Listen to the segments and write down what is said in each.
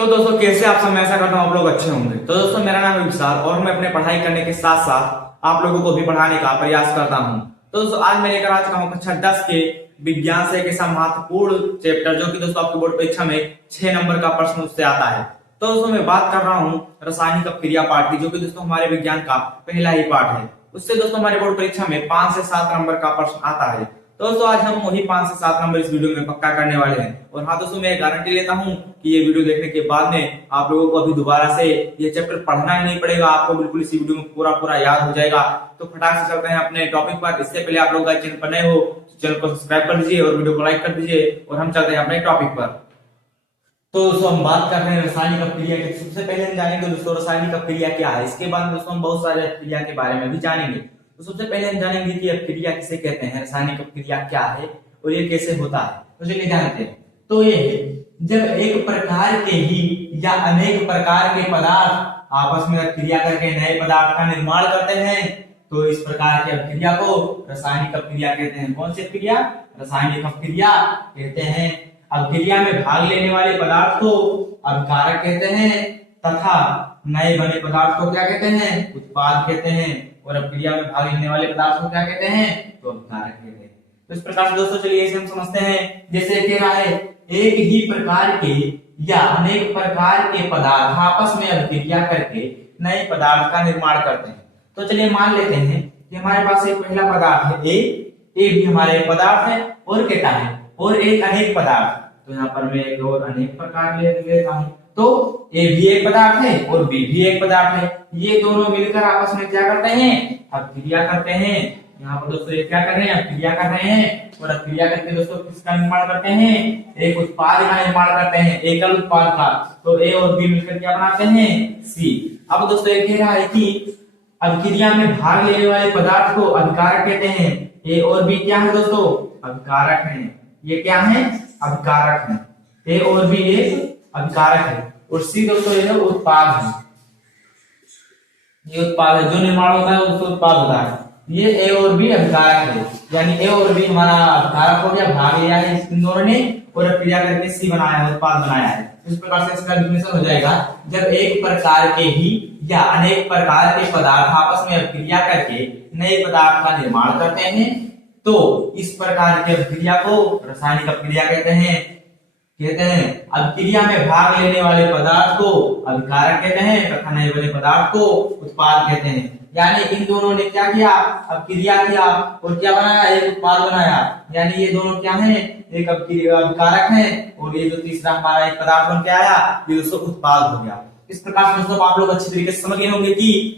तो दोस्तों कैसे आप सब, मैं ऐसा करता हूँ आप लोग अच्छे होंगे। तो दोस्तों मेरा नाम है विशाल और मैं अपने पढ़ाई करने के साथ साथ आप लोगों को भी पढ़ाने का प्रयास करता हूँ। तो दोस्तों आज मैं लेकर आ चुका हूँ कक्षा 10 के विज्ञान से एक ऐसा महत्वपूर्ण चैप्टर जो कि दोस्तों आपके बोर्ड परीक्षा में 6 नंबर का प्रश्न उससे आता है। तो दोस्तों मैं बात कर रहा हूँ रासायनिक अपक्रिया पाठ की, जो कि दोस्तों हमारे विज्ञान का पहला ही पाठ है। उससे दोस्तों हमारे बोर्ड परीक्षा में 5 से 7 नंबर का प्रश्न आता है। तो दोस्तों आज हम वही 5 से 7 नंबर इस वीडियो में पक्का करने वाले हैं। और हाँ दोस्तों मैं गारंटी लेता हूँ कि ये वीडियो देखने के बाद में आप लोगों को अभी दोबारा से ये चैप्टर पढ़ना ही नहीं पड़ेगा, आपको बिल्कुल इसी वीडियो में पूरा याद हो जाएगा। तो फटाक से चलते हैं अपने टॉपिक पर। इससे पहले आप लोग अगर चैनल पर नए हो तो चैनल को सब्सक्राइब कर दीजिए और वीडियो को लाइक कर दीजिए और हम चलते हैं अपने टॉपिक पर। तो दोस्तों हम बात कर रहे हैं रासायनिक अपक्रिया की। सबसे पहले हम जानेंगे दोस्तों रासायनिक अपक्रिया क्या है। इसके बाद दोस्तों हम बहुत सारे अपक्रिया के बारे में भी जानेंगे। तो सबसे पहले हम जानेंगे कि अपक्रिया किसे कहते हैं, रासायनिक अपक्रिया क्या है और ये कैसे होता है। तो चलिए जानते हैं। तो ये जब एक प्रकार के ही या अनेक प्रकार के पदार्थ आपस में अपक्रिया करके नए पदार्थ का निर्माण करते हैं, तो इस प्रकार की अपक्रिया को रासायनिक अपक्रिया कहते हैं। कौन सी अपक्रिया? रासायनिक अपक्रिया कहते हैं। अपक्रिया में भाग लेने वाले पदार्थ को अभिकारक कहते हैं तथा नए बने पदार्थ को क्या कहते हैं? उत्पाद कहते हैं। और अपक्रिया में भाग लेने वाले पदार्थ को क्या कहते हैं? तो अभिकारक कहते हैं। तो इस प्रकार से दोस्तों चलिए इसे हम समझते हैं। जैसे कह रहा है एक ही प्रकार के या अनेक प्रकार के पदार्थ आपस में अपक्रिया करके नए पदार्थ का निर्माण करते हैं। तो चलिए मान लेते हैं कि हमारे पास एक पहला पदार्थ है ए भी हमारे एक पदार्थ है और कहता है और एक अनेक पदार्थ। तो यहाँ पर मैं एक और अनेक प्रकार ले लेता हूँ। तो ए भी एक पदार्थ है और बी भी एक पदार्थ है। ये दोनों मिलकर आपस में क्या करते हैं? अपक्रिया करते हैं। यहाँ पर दोस्तों ये क्या कर रहे हैं? अपक्रिया कर रहे हैं। और अपक्रिया करके दोस्तों किसका निर्माण करते हैं? एक उत्पाद का निर्माण करते हैं, एकल उत्पाद का। तो ए और बी मिलकर क्या बनाते हैं? सी। अब दोस्तों ये कह रहा है कि अपक्रिया में भाग लेने वाले पदार्थ को अभिकारक कहते हैं। ए और बी क्या है दोस्तों? अभिकारक है। ये क्या है? अभिकारक है। ए और बी एक अभिकारक है और सी दोस्तों ये उत्पाद है। ये उत्पाद है, जो निर्माण होता है उसको उत्पाद होता है। ये ए और बी अभिकारक है, यानी ए और बी हमारा अभिकारक हो गया, भाग लिया है इन दोनों ने और अपक्रिया करके सी बनाया है, उत्पाद बनाया है। इस प्रकार से इसका डेफिनेशन हो जाएगा जब एक प्रकार के ही या अनेक प्रकार के पदार्थ आपस में अपक्रिया करके नए पदार्थ का निर्माण करते हैं, तो इस प्रकार की अपक्रिया को रासायनिक अपक्रिया कहते हैं। अपक्रिया में भाग लेने वाले पदार्थ को अभिकारक कहते हैं तथा नए बने पदार्थ को उत्पाद कहते हैं। यानी इन दोनों ने क्या किया? अपक्रिया किया और क्या बनाया? एक उत्पाद बनाया। यानी ये दोनों क्या हैं? एक अभिकारक है और ये जो तीसरा हमारा एक पदार्थ बन के आया ये दोस्तों उत्पाद हो गया। इस प्रकार से दोस्तों आप लोग अच्छी तरीके से समझ गए होंगे कि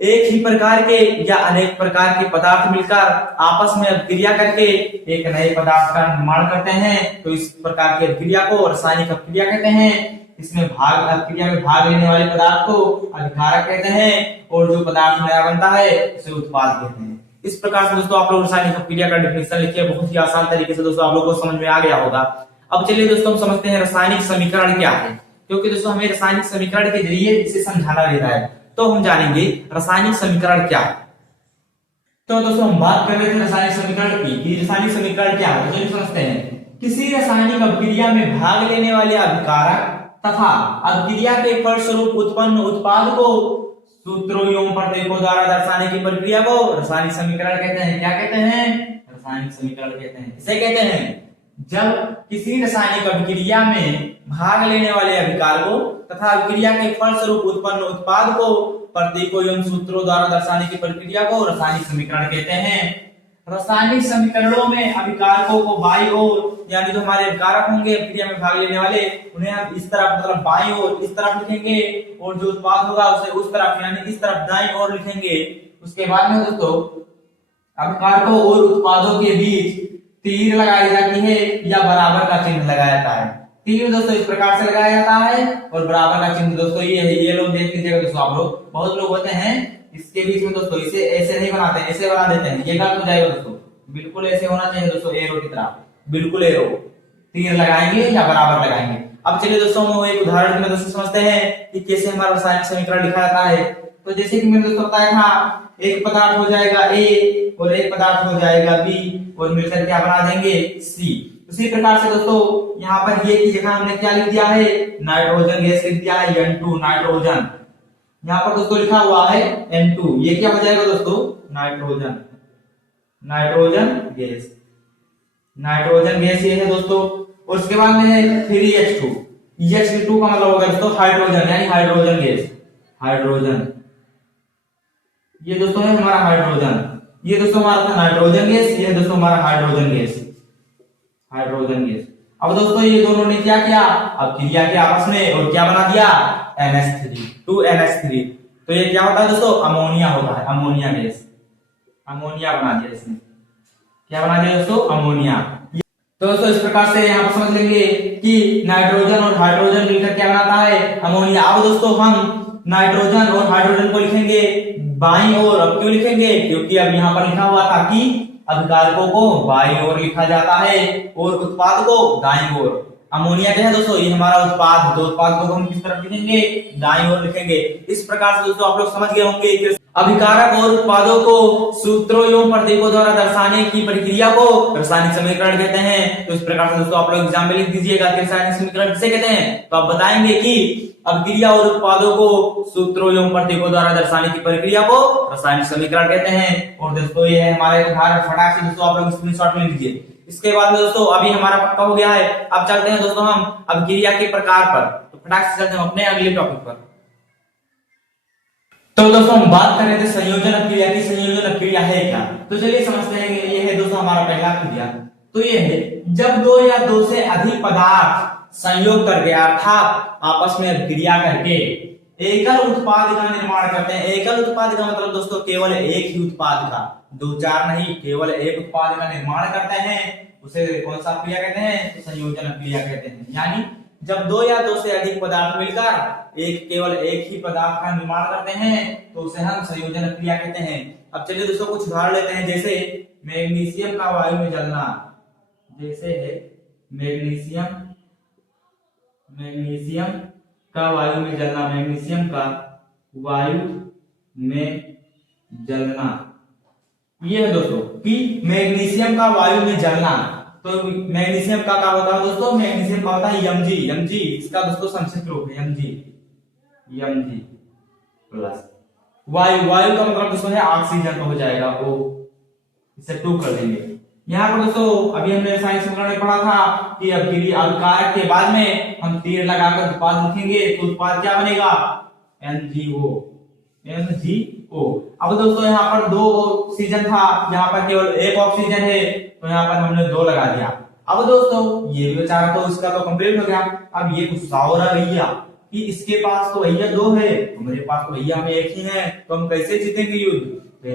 एक ही प्रकार के या अनेक प्रकार के पदार्थ मिलकर आपस में अपक्रिया करके एक नए पदार्थ का निर्माण करते हैं, तो इस प्रकार की अपक्रिया को रासायनिक अपक्रिया कहते हैं। इसमें अपक्रिया में भाग लेने वाले पदार्थ को अभिकारक कहते हैं और जो पदार्थ नया बनता है उसे उत्पाद कहते हैं। इस प्रकार से दोस्तों आप लोग रासायनिक अपक्रिया का डेफिनेशन लिखिए। बहुत ही आसान तरीके से दोस्तों आप लोगों को समझ में आ गया होगा। अब चलिए दोस्तों हम समझते हैं रासायनिक समीकरण क्या है, क्योंकि दोस्तों हमें रासायनिक समीकरण के जरिए इसे समझाना रहता है। तो हम जानेंगे रासायनिक समीकरण क्या है। तो दोस्तों हम बात कर रहे थे रासायनिक समीकरण की कि रासायनिक समीकरण क्या है। तो चलिए समझते हैं। किसी रासायनिक अपक्रिया में भाग लेने वाले अभिकारक तथा अपक्रिया के फलस्वरूप उत्पन्न उत्पाद को सूत्रों एवं प्रतीकों द्वारा दर्शाने की प्रक्रिया को रासायनिक समीकरण कहते हैं। क्या कहते हैं? रासायनिक समीकरण कहते हैं। इसे कहते हैं जब किसी रासायनिक अपक्रिया में भाग लेने वाले अभिकारकों तथा अपक्रिया के फलस्वरूप उत्पन्न उत्पाद को प्रतीकों एवं सूत्रों द्वारा दर्शाने की प्रक्रिया को रासायनिक समीकरण कहते हैं। रासायनिक समीकरणों में अभिकारकों को बाईं ओर, यानी जो हमारे अभिकारक होंगे अपक्रिया में भाग लेने वाले, उन्हें हम इस तरफ मतलब बाईं ओर इस तरफ लिखेंगे और जो उत्पाद होगा उसे उस तरफ यानी इस तरफ दाईं ओर लिखेंगे। उसके बाद में दोस्तों अभिकारकों और उत्पादों के बीच तीर लगाई जाती है या बराबर का चिन्ह लगाया जाता है। तीर दोस्तों इस प्रकार से लगाया जाता है और बराबर का चिन्ह दोस्तों ये है। ये लोग देख लीजिएगा दोस्तों, आप लोग बहुत लोग होते हैं इसके बीच में दोस्तों इसे ऐसे नहीं बनाते, ऐसे बना देते हैं। ये गलत हो जाएगा दोस्तों, बिल्कुल ऐसे होना चाहिए दोस्तों, एरो की तरह बिल्कुल एरो। तीर लगाएंगे या बराबर लगाएंगे। अब चलिए दोस्तों हम एक उदाहरण की मदद से समझते हैं कि कैसे हमारा रासायनिक समीकरण लिखा जाता है। तो जैसे कि मैंने दोस्तों बताया था, एक पदार्थ हो जाएगा ए और एक पदार्थ हो जाएगा बी और मिलकर क्या बना देंगे? सी। उसी प्रकार से दोस्तों यहाँ पर ये की जगह हमने क्या लिख दिया है, नाइट्रोजन गैस लिख दिया है, N2 नाइट्रोजन। यहाँ पर दोस्तों लिखा हुआ है N2, ये क्या हो जाएगा दोस्तों, nitrogen, nitrogen gas, nitrogen gas ये है दोस्तों। और उसके बाद में 3H2, EH2 का मतलब होगा दोस्तों हाइड्रोजन, यानी हाइड्रोजन गैस, हाइड्रोजन, ये दोस्तों है हमारा हाइड्रोजन, ये दोस्तों हमारा था नाइट्रोजन गैस, ये दोस्तों हमारा हाइड्रोजन गैस, हाइड्रोजन गैस। अब दोस्तों ये दोनों ने क्या किया, अब क्रिया के आपस में और क्या बना दिया, NH3, 2NH3। तो ये क्या होता है दोस्तों, अमोनिया होता है, अमोनिया गैस, अमोनिया बना दिया इसने, क्या बना दिया दोस्तों, अमोनिया। तो दोस्तों इस प्रकार से यहाँ पर समझ लेंगे कि नाइट्रोजन और हाइड्रोजन मिलकर क्या बनाता है, अमोनिया। अब दोस्तों हम नाइट्रोजन और हाइड्रोजन को लिखेंगे बाईं ओर। अब क्यों लिखेंगे, क्योंकि अब यहाँ पर लिखा हुआ था कि अभिकारकों को बाईं ओर लिखा जाता है और उत्पाद को दाईं ओर। अमोनिया क्या है दोस्तों, ये हमारा उत्पाद, तो उत्पाद को हम किस तरफ लिखेंगे, दाईं ओर लिखेंगे। इस प्रकार से दोस्तों आप लोग समझ गए होंगे कि अभिकारक और उत्पादों को सूत्रों एवं प्रतीकों द्वारा दर्शाने की प्रक्रिया को रासायनिक समीकरण कहते हैं। तो इस प्रकार से दोस्तों आप लोग एग्जाम में लिख दीजिएगा कि रासायनिक समीकरण किसे कहते हैं, तो आप बताएंगे कि अभिक्रिया और उत्पादों को सूत्रों एवं प्रतीकों द्वारा दर्शाने की प्रक्रिया को रासायनिक समीकरण कहते हैं। और दोस्तों ये है हमारे उदाहरण, फटाक से दोस्तों आप लोग स्क्रीनशॉट ले लीजिए। इसके बाद में दोस्तों अभी हमारा पक्का हो गया है, अब चलते हैं दोस्तों हम अभिक्रिया के प्रकार पर। तो फटाक से चलते हैं अपने अगले टॉपिक पर। तो दोस्तों हम बात कर रहे थे संयोजन अभिक्रिया की, संयोजन अभिक्रिया है क्या, तो चलिए समझते हैं। ये है दोस्तों हमारा पहला क्रिया, तो ये है जब दो या दो से अधिक पदार्थ संयोग करके अर्थात आपस में अभिक्रिया करके एकल उत्पाद का निर्माण करते हैं। एकल उत्पाद का मतलब दोस्तों केवल एक ही उत्पाद का, दो चार नहीं, केवल एक उत्पाद का निर्माण करते हैं, उसे कौन सा क्रिया कहते हैं, तो संयोजन क्रिया कहते हैं। यानी जब दो या दो से अधिक पदार्थ मिलकर केवल एक ही पदार्थ का निर्माण करते हैं तो उसे हम संयोजन क्रिया कहते हैं। अब चलिए दोस्तों कुछ उदाहरण लेते हैं, जैसे मैग्नीशियम का वायु में जलना, जैसे है मैग्नीशियम, मैग्नीशियम का वायु में जलना, मैग्नीशियम का वायु में जलना। ये है दोस्तों कि मैग्नीशियम का वायु में जलना। तो मैग्नीशियम का क्या होता है दोस्तों, मैग्नीशियम का होता है Mg, Mg इसका दोस्तों संक्षिप्त रूप है Mg, Mg प्लस वायु, वायु का मतलब दोस्तों है ऑक्सीजन, तो हो जाएगा वो, इसे 2 कर देंगे। यहाँ पर दोस्तों अभी हमने रसायनिक समीकरण में पढ़ा था कि अभिकारक के बाद में हम तीर लगाकर उत्पाद लिखेंगे तो उत्पाद क्या बनेगा, NGO, NGO। अब दोस्तों यहाँ पर 2 ऑक्सीजन था, यहाँ पर केवल 1 ऑक्सीजन है, तो यहाँ पर हमने 2 लगा दिया। अब दोस्तों ये भी बेचारा तो इसका तो कंप्लीट हो गया। अब ये गुस्सा हो रहा भैया कि इसके पास तो भैया 2 है, तो मेरे पास तो भैया हमें 1 ही है, तो हम कैसे जीतेंगे युद्ध,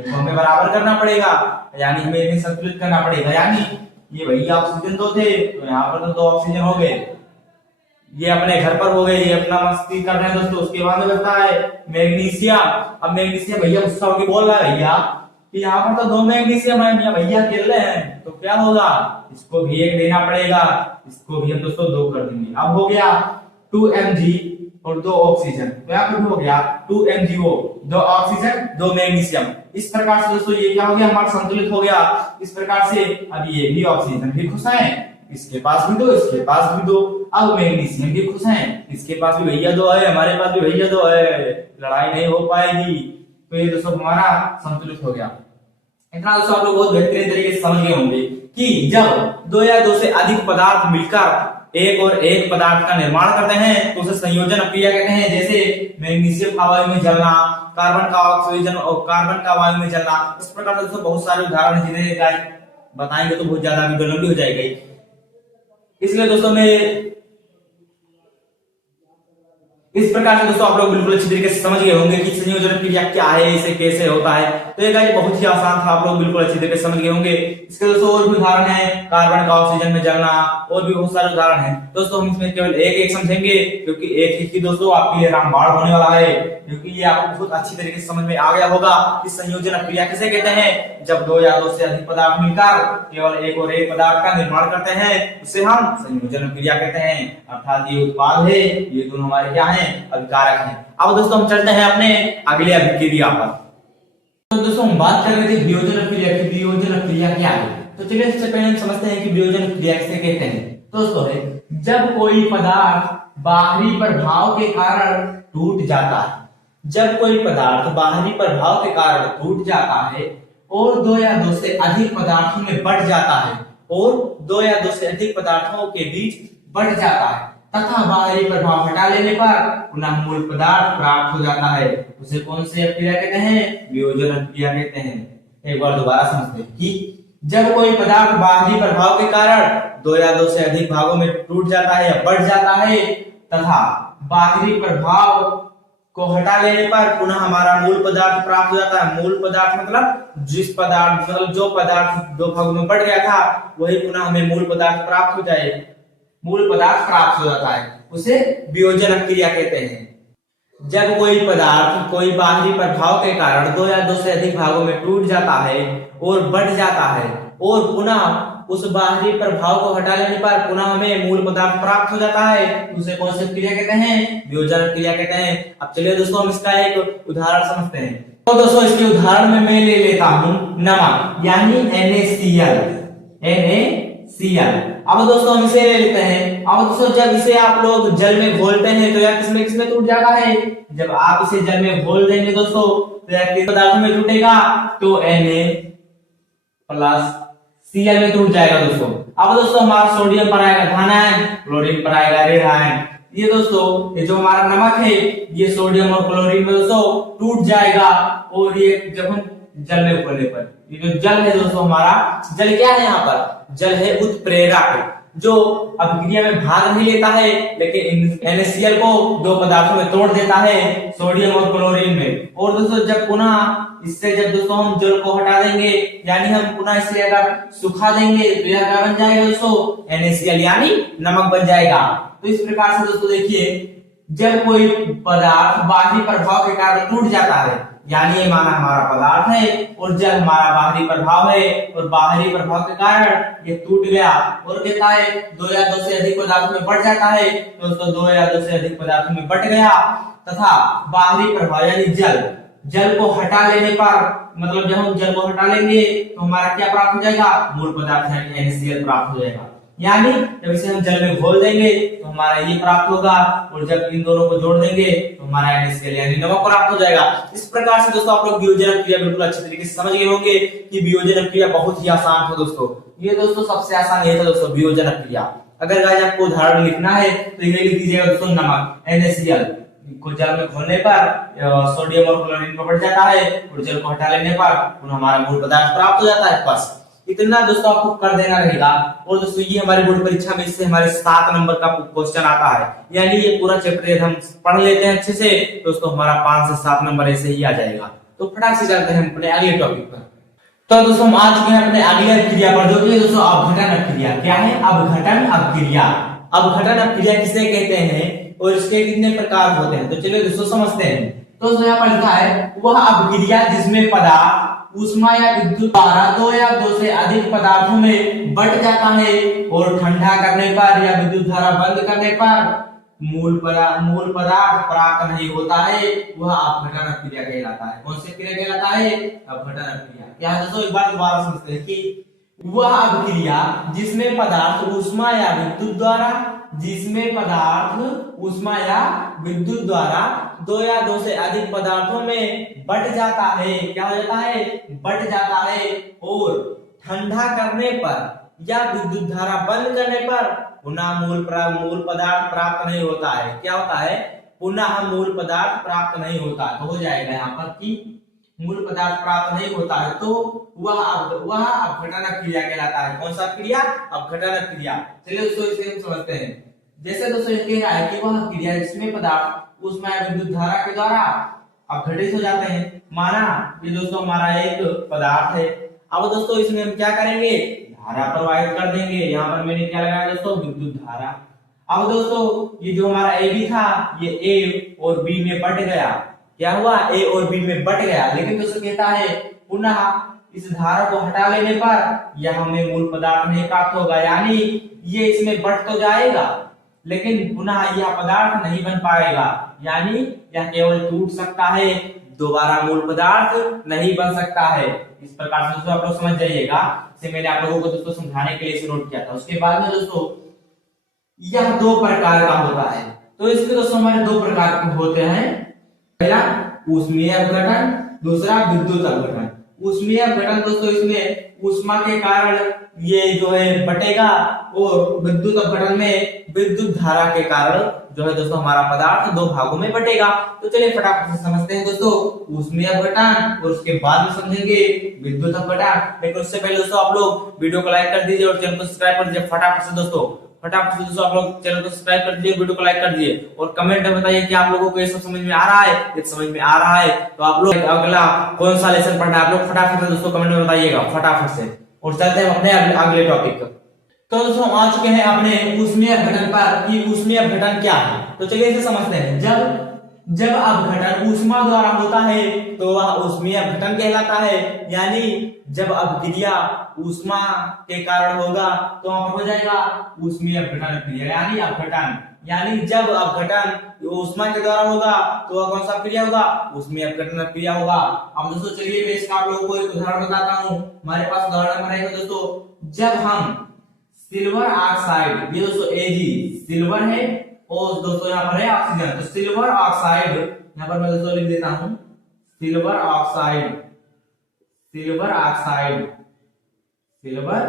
तो हमें बराबर करना पड़ेगा, यानी हमें इन्हें संतुलित करना पड़ेगा। यानी ये भैया ऑक्सीजन 2 थे, तो यहाँ पर तो 2 ऑक्सीजन हो गए, ये अपने घर पर हो गए, ये अपना मस्ती कर रहे हैं दोस्तों। उसके बाद में लगता है मैग्नीशियम। अब मैग्नीशियम भैया गुस्सा होकर बोल रहा है भैया कि यहाँ पर तो 2 मैग्नीशियम है, भैया खेल रहे हैं, तो क्या होगा, इसको भी 1 देना पड़ेगा, इसको भी हम दोस्तों 2 कर देंगे। अब हो गया 2Mg और 2 ऑक्सीजन, तो यहाँ पर हो गया 2MgO, 2 ऑक्सीजन 2 मैग्नीशियम। इस प्रकार से दोस्तों ये क्या हो गया, हमारा संतुलित हो गया। इस प्रकार से अब ये भी ऑक्सीजन भी खुश है, इसके पास भी 2, इसके पास भी 2। अब मैग्नीशियम भी खुश है, इसके पास भी भैया 2 है, हमारे पास भी भैया 2 है, लड़ाई नहीं हो पाएगी। तो ये दोस्तों हमारा संतुलित हो गया। इतना दोस्तों आप लोग बहुत बेहतरीन तरीके से समझ गए होंगे कि जब 2 या 2 से अधिक पदार्थ मिलकर एक और एक पदार्थ का निर्माण करते हैं तो उसे संयोजन क्रिया कहते हैं। जैसे मैग्नीशियम का वायु में जलना, कार्बन का ऑक्सीजन और कार्बन का वायु में जलना। इस प्रकार से दोस्तों बहुत सारे उदाहरण हैं जिन्हें बताएंगे तो बहुत ज्यादा वीडियो लंबी हो जाएगी, इसलिए दोस्तों मैं इस प्रकार से दोस्तों आप लोग बिल्कुल अच्छी तरीके से समझ गए होंगे कि संयोजन क्रिया क्या है, इसे कैसे होता है। तो ये गाइस बहुत ही आसान था, आप लोग बिल्कुल अच्छी तरीके से समझ गए होंगे। इसके दोस्तों और भी उदाहरण हैं, कार्बन का ऑक्सीजन में जलना, और भी बहुत सारे उदाहरण हैं। दोस्तों हम इसमें केवल एक समझेंगे क्योंकि एक ही दोस्तों आपके लिए रामबाण होने वाला है, क्योंकि ये आपको बहुत अच्छी तरीके से समझ में आ गया होगा कि संयोजन क्रिया किसे कहते हैं। जब 2 या 2 से अधिक पदार्थ मिलकर केवल एक और एक पदार्थ का निर्माण करते हैं उसे हम संयोजन क्रिया कहते हैं। अर्थात ये उत्पाद है, ये दोनों हमारे क्या है, अभिकारक हैं। अब दोस्तों हम चलते हैं अपने अगले अभिक्रिया पर। तो दोस्तों हम बात कर रहे थे वियोजन क्रिया की। वियोजन क्रिया क्या है, तो चलिए सबसे पहले हम समझते हैं कि वियोजन क्रिया किसे कहते हैं। तो दोस्तों है जब कोई पदार्थ बाहरी प्रभाव के कारण टूट जाता है, जब कोई पदार्थ बाहरी प्रभाव के कारण टूट जाता है और दो या दो से अधिक पदार्थों में बढ़ जाता है, और दो या दो से अधिक पदार्थों के बीच बढ़ जाता है तथा बाहरी प्रभाव हटा लेने पर पुनः मूल पदार्थ प्राप्त हो जाता है, उसे कौन सी क्रिया कहते हैं? वियोजन क्रिया कहते हैं। एक बार दोबारा समझते हैं कि जब कोई पदार्थ बाहरी प्रभाव के कारण दो या दो से अधिक भागों में टूट जाता है या बढ़ जाता है तथा बाहरी प्रभाव को हटा लेने पर पुनः हमारा मूल पदार्थ प्राप्त हो जाता है। मूल पदार्थ मतलब जिस पदार्थ मतलब जो पदार्थ दो भागों में बढ़ गया था वही पुनः हमें मूल पदार्थ प्राप्त हो जाए, मूल पदार्थ प्राप्त हो जाता है, उसे वियोजन क्रिया कहते हैं। जब कोई पदार्थ कोई बाहरी प्रभाव के कारण दो या दो से अधिक भागों में टूट जाता है और बढ़ जाता है और पुनः उस बाहरी प्रभाव को हटा लेने पर पुनः हमें मूल पदार्थ प्राप्त हो जाता है, उसे कौन सी क्रिया कहते हैं? वियोजन क्रिया कहते हैं। अब चलिए दोस्तों हम इसका एक उदाहरण समझते हैं। तो दोस्तों इसके उदाहरण में मैं ले लेता हूं नमक यानी NaCl। अब दोस्तों हम इसे ले लेते हैं। अब दोस्तों जब इसे आप लोग जल में घोलते हैं तो यह किसमें किसमें टूट जाता है? जब आप इसे जल में घोल देंगे दोस्तों तो यह किस पदार्थ में टूटेगा? तो Na+Cl में टूट जाएगा दोस्तों। अब दोस्तों हमारा सोडियम पर आएगा धन आयन, क्लोरीन पर आएगा ऋण आयन। ये दोस्तों ये जो हमारा नमक है ये सोडियम और क्लोरीन में दोस्तों टूट जाएगा, और ये जब हम जल में घोलने पर ये जो जल है दोस्तों हमारा जल क्या है? यहाँ पर जल है उत्प्रेरक जो अभिक्रिया में भाग नहीं लेता है लेकिन NaCl को दो पदार्थों में तोड़ देता है, सोडियम और क्लोरीन में। और दोस्तों जब पुनः इससे जब दोस्तों हम जल को हटा देंगे यानी हम पुनः इसे अगर सुखा देंगे तो यह क्या बन जाएगा दोस्तों? NaCl यानी नमक बन जाएगा। तो इस प्रकार से दोस्तों देखिए जब कोई पदार्थ बाहरी प्रभाव के कारण टूट जाता है यानी ये माना हमारा पदार्थ है और जल हमारा बाहरी प्रभाव है और बाहरी प्रभाव के कारण ये टूट गया और कहता है दो या दो से अधिक पदार्थों में बढ़ जाता है, तो दोस्तों दो या दो से अधिक पदार्थों में बढ़ गया तथा बाहरी प्रभाव यानी जल को हटा लेने पर मतलब जब हम जल को हटा लेंगे तो हमारा क्या प्राप्त हो जाएगा? मूल पदार्थ यानी NaCl प्राप्त हो जाएगा। यानी जब इसे हम जल में घोल देंगे तो हमारा ये प्राप्त होगा और जब इन दोनों को जोड़ देंगे तो हमारा NaCl यानी नमक प्राप्त हो जाएगा। इस प्रकार से दोस्तों आप लोग वियोजन क्रिया बिल्कुल अच्छे तरीके से समझ गए होंगे कि वियोजन क्रिया बहुत ही आसान है दोस्तों। ये दोस्तों सबसे आसान ये था दोस्तों वियोजन क्रिया। अगर गाइस आपको उदाहरण लिखना है तो ये लिख दीजिएगा दोस्तों नमक NaCl को जल में घोलने पर सोडियम और क्लोरीन में बढ़ जाता है और जल को हटा लेने पर हमारा मूल पदार्थ प्राप्त हो जाता है। बस इतना दोस्तों आपको कर देना रहेगा। और दोस्तों ये हमारी बोर्ड परीक्षा में इससे हमारे 7 नंबर का क्वेश्चन आता है, यानी ये पूरा चैप्टर यदि हम पढ़ लेते हैं अच्छे से दोस्तों हमारा 5 से 7 नंबर ऐसे ही आ जाएगा। तो फटाक से चलते हैं अपने अगले टॉपिक पर। तो दोस्तों हम आ चुके हैं अपने अगले क्रिया पर जो कि दोस्तों अपघटन क्रिया। क्या है? अपघटन अपक्रिया। अपघटन अपक्रिया किसे कहते हैं और इसके कितने प्रकार होते हैं? तो चलिए दोस्तों समझते हैं। तो दोस्तों यहाँ पर लिखा है वह अपक्रिया जिसमें पदार्थ ऊष्मा या विद्युत द्वारा दो या दो से अधिक पदार्थों में बढ़ जाता है और ठंडा करने पर या विद्युत धारा बंद करने पर मूल पदार्थ प्राप्त नहीं होता है, वह अपघटन क्रिया कहलाता है। कौन सी क्रिया कहलाता है? अपघटन क्रिया। क्या दोस्तों एक बार दोबारा समझते हैं कि वह अपक्रिया जिसमें पदार्थ ऊष्मा या विद्युत द्वारा दो या दो से अधिक पदार्थों में बढ़ जाता है, क्या हो जाता है? बढ़ जाता है और ठंडा करने पर या विद्युत धारा बंद करने पर पुनः मूल पदार्थ प्राप्त नहीं होता है। क्या होता है? पुनः मूल पदार्थ प्राप्त नहीं होता। तो हो जाएगा यहाँ पर कि मूल पदार्थ प्राप्त नहीं होता है तो वह अपघटन क्रिया कहलाता है। कौन सा क्रिया? अपघटन क्रिया। चलिए दोस्तों इसे हम समझते हैं। जैसे दोस्तों ये कह रहा है कि वह क्रिया जिसमें पदार्थ ऊष्मा या विद्युत धारा के द्वारा अपघटित हो जाते हैं। माना ये दोस्तों हमारा एक पदार्थ है। अब दोस्तों इसमें हम क्या करेंगे? धारा प्रवाहित कर देंगे। यहाँ पर मैंने क्या लगाया दोस्तों? विद्युत धारा। अब दोस्तों ये जो हमारा AB था ये A और B में बट गया। क्या हुआ? A और B में बट गया। लेकिन दोस्तों कहता है पुनः इस धारा को हटा लेने पर यह हमें मूल पदार्थ नहीं प्राप्त होगा, यानी ये इसमें बट तो जाएगा लेकिन पुनः यह पदार्थ नहीं बन पाएगा, यानी यह केवल टूट सकता है, दोबारा मूल पदार्थ नहीं बन सकता है। इस प्रकार से दोस्तों आप लोग समझ जाइएगा। इसे मैंने आप लोगों को दोस्तों समझाने के लिए इसे नोट किया था। उसके बाद में दोस्तों यह दो प्रकार का होता है। तो इसके दोस्तों हमारे दो प्रकार के होते हैं। पहला ऊष्मीय अपघटन, दूसरा विद्युत अपघटन। ऊष्मीय अपघटन दोस्तों इसमें ऊष्मा के कारण ये जो है बटेगा और विद्युत अपघटन में विद्युत धारा के कारण जो है दोस्तों हमारा पदार्थ दो भागों में बटेगा। तो चलिए फटाफट से समझते हैं दोस्तों ऊष्मीय अपघटन और उसके बाद में समझेंगे विद्युत अपघटन। लेकिन उससे पहले दोस्तों आप लोग वीडियो को लाइक कर दीजिए और चैनल को सब्सक्राइब कर दीजिए फटाफट से दोस्तों आप लोग चैनल को सब्सक्राइब कर दीजिए, वीडियो को लाइक कर दीजिए और कमेंट में बताइए कि आप लोगों को ये सब समझ में आ रहा है। यदि समझ में आ रहा है तो आप लोग अगला कौन सा लेसन पढ़ना है आप लोग फटाफट से दोस्तों कमेंट में बताइएगा फटाफट से। और चलते हैं अपने अगले टॉपिक पर। तो दोस्तों हम आ चुके हैं अपने ऊष्मीय अपघटन पर कि ऊष्मीय अपघटन क्या है। तो चलिए इसे समझते हैं। जब अपघटन ऊष्मा द्वारा होता है तो वह ऊष्मीय अपघटन कहलाता है। यानी जब अपक्रिया ऊष्मा के कारण होगा तो वहां पर हो जाएगा ऊष्मीय अपघटन क्रिया यानी अपघटन। यानी जब अपघटन ऊष्मा के द्वारा होगा तो वह कौन सा क्रिया होगा, ऊष्मीय अपघटन क्रिया होगा। अब दोस्तों चलिए मैं इसका आप लोगों को एक उदाहरण बताता हूँ। हमारे पास उदाहरण नंबर है दोस्तों, जब हम सिल्वर ऑक्साइड, ये दोस्तों Ag सिल्वर है और दोस्तों यहाँ पर है ऑक्सीजन, तो सिल्वर ऑक्साइड यहाँ पर मैं दोस्तों लिख देता हूं silver oxide, silver oxide, silver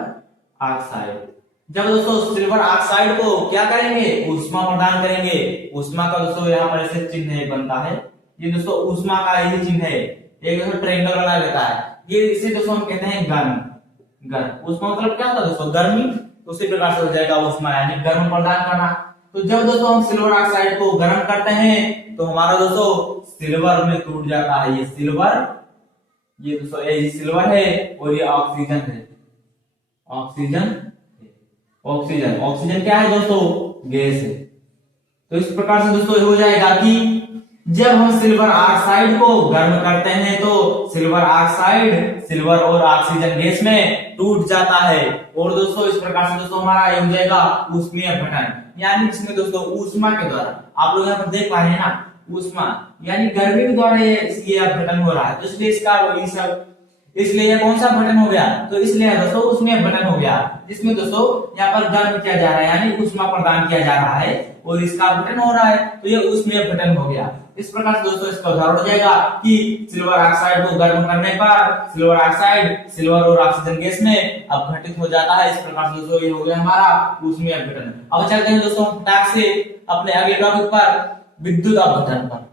oxide. जब दोस्तों सिल्वर ऑक्साइड को क्या करेंगे, ऊष्मा प्रदान करेंगे। ऊष्मा का दोस्तों यहाँ पर ऐसे चिन्ह बनता है, ये दोस्तों ऊष्मा का यही चिन्ह है। एक दोस्तों ट्रायंगल बना लेता है, ये इसे दोस्तों हम कहते हैं गर्म। ऊष्मा मतलब क्या होता है दोस्तों, गर्मी। तो उसी प्रकार से हो जाएगा ऊष्मा यानी गर्म प्रदान करना। तो जब दोस्तों हम सिल्वर ऑक्साइड को गर्म करते हैं तो हमारा दोस्तों सिल्वर में टूट जाता है ये सिल्वर, ये दोस्तों ये सिल्वर है और ये ऑक्सीजन है। ऑक्सीजन क्या है दोस्तों, गैस है। तो इस प्रकार से दोस्तों हो जाएगा कि जब हम सिल्वर ऑक्साइड को गर्म करते हैं तो सिल्वर ऑक्साइड सिल्वर और ऑक्सीजन गैस में टूट जाता है। और दोस्तों इस प्रकार से दोस्तों हमारा ये हो जाएगा ऊष्मीय अपघटन। यानी इसमें दोस्तों ऊष्मा के द्वारा, आप लोग यहाँ पर देख पा रहे हैं ना, ऊष्मा यानी गर्मी के द्वारा ये अपघटन हो रहा है। तो इसलिए इसलिए यह कौन सा अपघटन हो गया, तो इसलिए दोस्तों ऊष्मीय अपघटन हो गया, जिसमें दोस्तों यहाँ पर गर्म किया जा रहा है यानी ऊष्मा प्रदान किया जा रहा है और इसका अपघटन हो रहा है, तो यह ऊष्मीय अपघटन हो गया। इस प्रकार से दोस्तों इसका उदाहरण हो जाएगा कि सिल्वर ऑक्साइड को गर्म करने पर सिल्वर ऑक्साइड सिल्वर और ऑक्सीजन गैस में अपघटित हो जाता है। इस प्रकार से दोस्तों ये हो गया हमारा ऊष्मीय अपघटन। अब चलते हैं दोस्तों फटाक से अपने अगले टॉपिक पर, विद्युत अपघटन पर।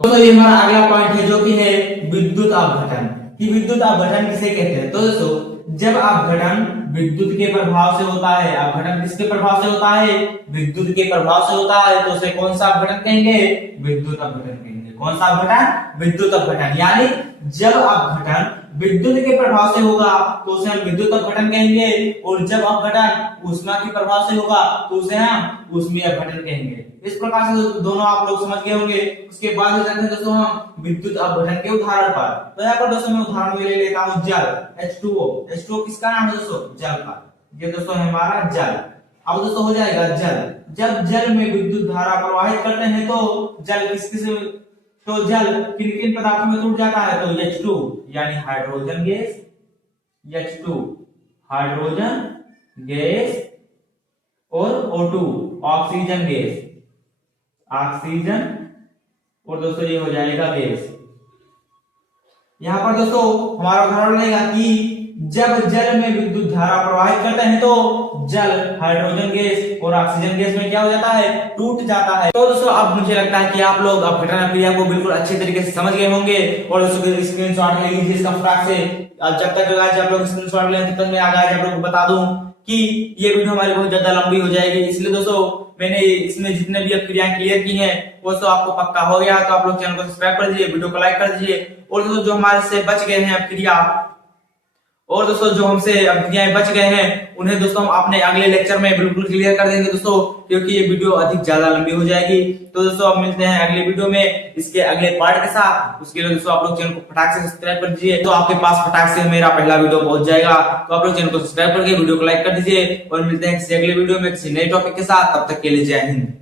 तो ये हमारा अगला पॉइंट है जो कि है विद्युत अपघटन। कि विद्युत अपघटन किसे कहते हैं, तो दोस्तों जब अपघटन विद्युत के प्रभाव से होता है, अपघटन किसके प्रभाव से होता है, विद्युत के प्रभाव से होता है, तो उसे कौन सा अपघटन कहेंगे, विद्युत अपघटन कहेंगे। कौन सा अपघटन, विद्युत अपघटन। यानी जब अपघटन विद्युत के प्रभाव से होगा तो उसे हम विद्युत अपघटन कहेंगे और जब अपघटन ऊष्मा के प्रभाव से होगा तो उसे हम ऊष्मीय अपघटन कहेंगे। इस प्रकार से दोनों आप लोग समझ गए होंगे। उसके बाद में जानते हैं दोस्तों हम विद्युत अपघटन के उदाहरण पर। तो यहाँ पर दोस्तों मैं उदाहरण में ले लेता हूँ जल, H2O किसका नाम है दोस्तों, जल का। ये दोस्तों है हमारा जल। अब दोस्तों हो जाएगा जल। जब जल में विद्युत धारा प्रवाहित करते हैं तो जल तो जल किन किन पदार्थों में टूट जाता है, तो H2 यानी hydrogen gas, H2 hydrogen gas और O2 ऑक्सीजन गैस, ऑक्सीजन और दोस्तों ये हो जाएगा गैस। यहां पर दोस्तों हमारा उदाहरण रहेगा कि जब जल में विद्युत धारा प्रवाहित करते हैं तो जल हाइड्रोजन गैस और ऑक्सीजन गैस में क्या हो जाता है, टूट जाता है। तो दोस्तों अब मुझे लगता है कि आप लोग अपघटन क्रिया को बिल्कुल अच्छे तरीके से समझ गए होंगे और दोस्तों स्क्रीनशॉट ले लीजिए इसका फटाक से। जब तक आज आप लोग स्क्रीनशॉट लें तब तक मैं आगे आप लोग को बता दूं कि ये वीडियो हमारी बहुत ज्यादा लंबी हो जाएगी, इसलिए दोस्तों मैंने इसमें जितने भी क्रियाएं क्लियर की हैं वो तो आपको पक्का हो गया। तो आप लोग चैनल को सब्सक्राइब कर दीजिए, वीडियो को लाइक कर दीजिए और दोस्तों जो हमारे से बच गए हैं क्रिया और दोस्तों जो हमसे क्रियाएं बच गए हैं उन्हें दोस्तों हम अपने अगले लेक्चर में बिल्कुल क्लियर कर देंगे दोस्तों, क्योंकि ये वीडियो अधिक ज्यादा लंबी हो जाएगी। तो दोस्तों अब मिलते हैं अगले वीडियो में इसके अगले पार्ट के साथ। उसके लिए दोस्तों आप लोग चैनल को फटाक से सब्सक्राइब कर दीजिए, तो आपके पास फटाक से मेरा पहला वीडियो पहुंच जाएगा। तो आप लोग चैनल को सब्सक्राइब करके वीडियो को लाइक कर दीजिए और मिलते हैं किसी अगले वीडियो में किसी नए टॉपिक के साथ। तब तक के लिए जय हिंद।